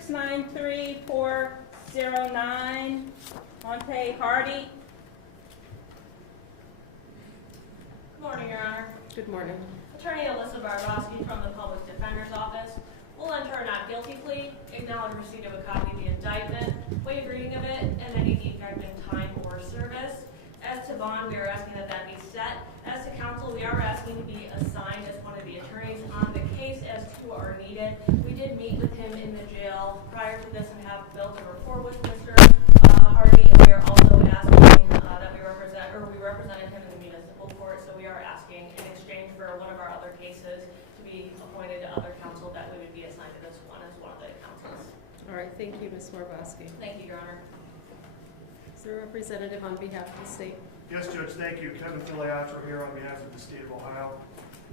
693-409, Monte Hardy. Good morning, Your Honor. Good morning. Attorney Alyssa Barbowski from the Public Defender's Office will enter a not guilty plea, acknowledge receipt of a copy of the indictment, waive reading of it, and any defect in time or service. As to bond, we are asking that that be set. As to counsel, we are asking to be assigned as one of the attorneys on the case as two are needed. We did meet with him in the jail prior to this and have built a rapport with Mr. Hardy. We are also asking that we represented him in the municipal court, so we are asking in exchange for one of our other cases to be appointed to other counsel that we would be assigned to this one as one of the counsels. All right, thank you, Ms. Warbowski. Thank you, Your Honor. Is there a representative on behalf of the state? Yes, Judge, thank you. Kevin Filiatro here on behalf of the state of Ohio.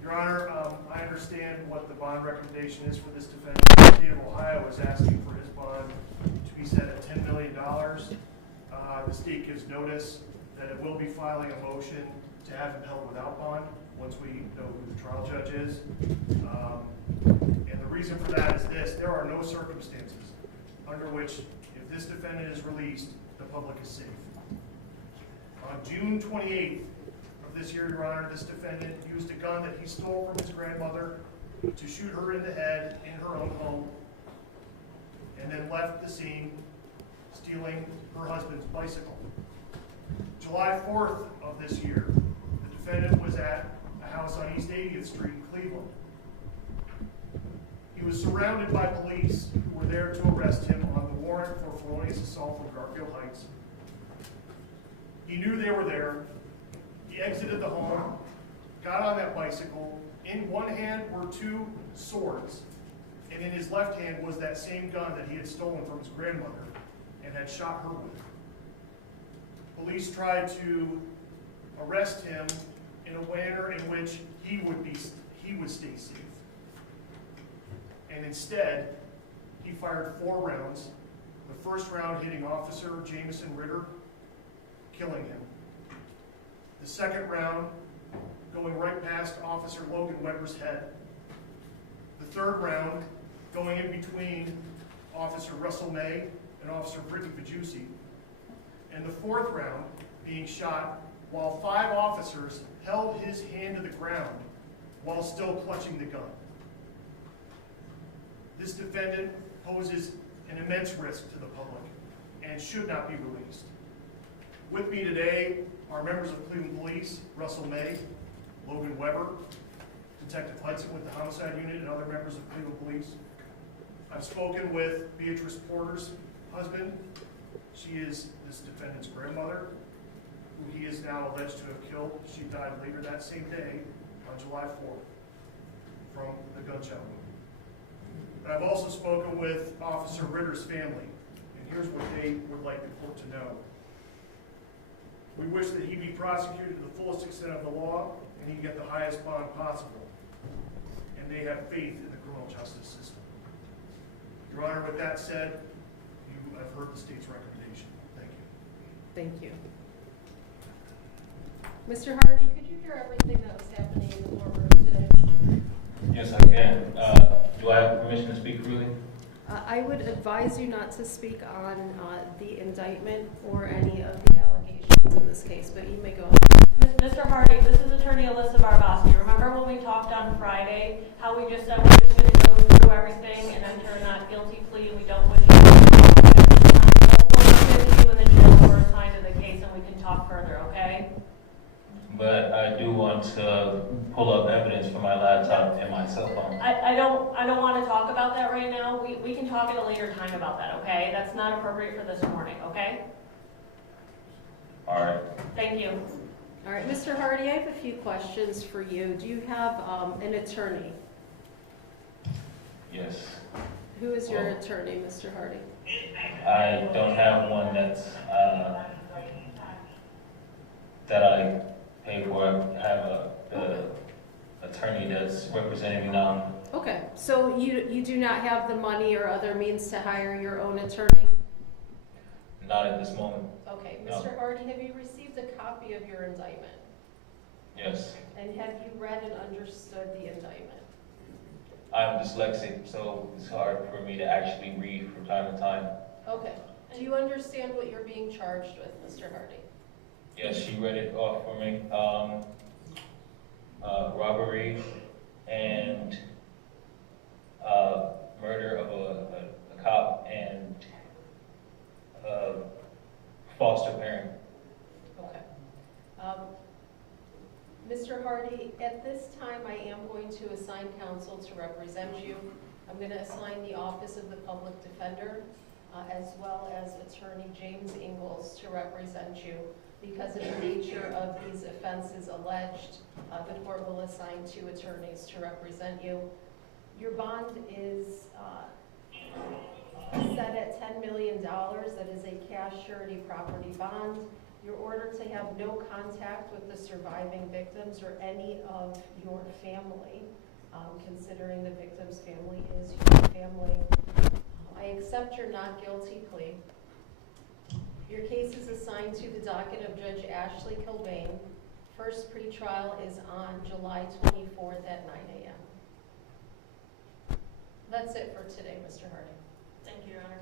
Your Honor, I understand what the bond recommendation is for this defendant. The state of Ohio is asking for his bond to be set at $10 million. The state gives notice that it will be filing a motion to have him held without bond once we know who the trial judge is. And the reason for that is this: there are no circumstances under which, if this defendant is released, the public is safe. On June 28th of this year, Your Honor, this defendant used a gun that he stole from his grandmother to shoot her in the head in her own home, and then left the scene stealing her husband's bicycle. July 4th of this year, the defendant was at a house on East 80th Street in Cleveland. He was surrounded by police who were there to arrest him on the warrant for felonious assault from Garfield Heights. He knew they were there. He exited the home, got on that bicycle. In one hand were two swords, and in his left hand was that same gun that he had stolen from his grandmother and had shot her with. Police tried to arrest him in a manner in which he would stay safe. And instead, he fired 4 rounds. The first round hitting Officer Jamieson Ritter, killing him. The second round going right past Officer Logan Weber's head. The third round going in between Officer Russell May and Officer Brittany Pajewski. And the fourth round being shot while 5 officers held his hand to the ground while still clutching the gun. This defendant poses an immense risk to the public and should not be released. With me today are members of Cleveland Police, Russell May, Logan Weber, Detective Hudson with the Homicide Unit, and other members of Cleveland Police. I've spoken with Beatrice Porter's husband. She is this defendant's grandmother, who he is now alleged to have killed. She died later that same day, on July 4th, from the gunshot wound. I've also spoken with Officer Ritter's family, and here's what they would like the court to know. We wish that he be prosecuted to the fullest extent of the law, and he get the highest bond possible. And they have faith in the criminal justice system. Your Honor, with that said, you have heard the state's recommendation. Thank you. Thank you. Mr. Hardy, could you hear everything that was happening in the courtroom today? Yes, I can. Do I have permission to speak freely? I would advise you not to speak on the indictment or any of the allegations in this case, but you may go ahead. Mr. Hardy, this is Attorney Alyssa Barbowski. Remember when we talked on Friday, how we just said we're just going to go through everything and enter a not guilty plea, and we don't wish to talk at this time? We'll with you in the jail or assigned to the case, and we can talk further, okay? But I do want to pull up evidence from my laptop and my cell phone. I don't want to talk about that right now. We can talk at a later time about that, okay? That's not appropriate for this morning, okay? All right. Thank you. All right, Mr. Hardy, I have a few questions for you. Do you have an attorney? Yes. Who is your attorney, Mr. Hardy? I don't have one that's that I pay for. I have the attorney that's representing me now. Okay, so you do not have the money or other means to hire your own attorney? Not at this moment. Okay, No. Mr. Hardy, have you received a copy of your indictment? Yes. And have you read and understood the indictment? I'm dyslexic, so it's hard for me to actually read from time to time. Okay. Do you understand what you're being charged with, Mr. Hardy? Yes, she read it off for me. Robbery and murder of a cop and foster parent. Okay. Mr. Hardy, at this time, I am going to assign counsel to represent you. I'm going to assign the Office of the Public Defender, as well as Attorney James Ingalls to represent you. Because of the nature of these offenses alleged, the court will assign 2 attorneys to represent you. Your bond is set at $10 million. That is a cash surety property bond. Your order to have no contact with the surviving victims or any of your family, considering the victim's family is your family. I accept your not guilty plea. Your case is assigned to the docket of Judge Ashley Kilbane. First pretrial is on July 24th at 9 a.m. That's it for today, Mr. Hardy. Thank you, Your Honor.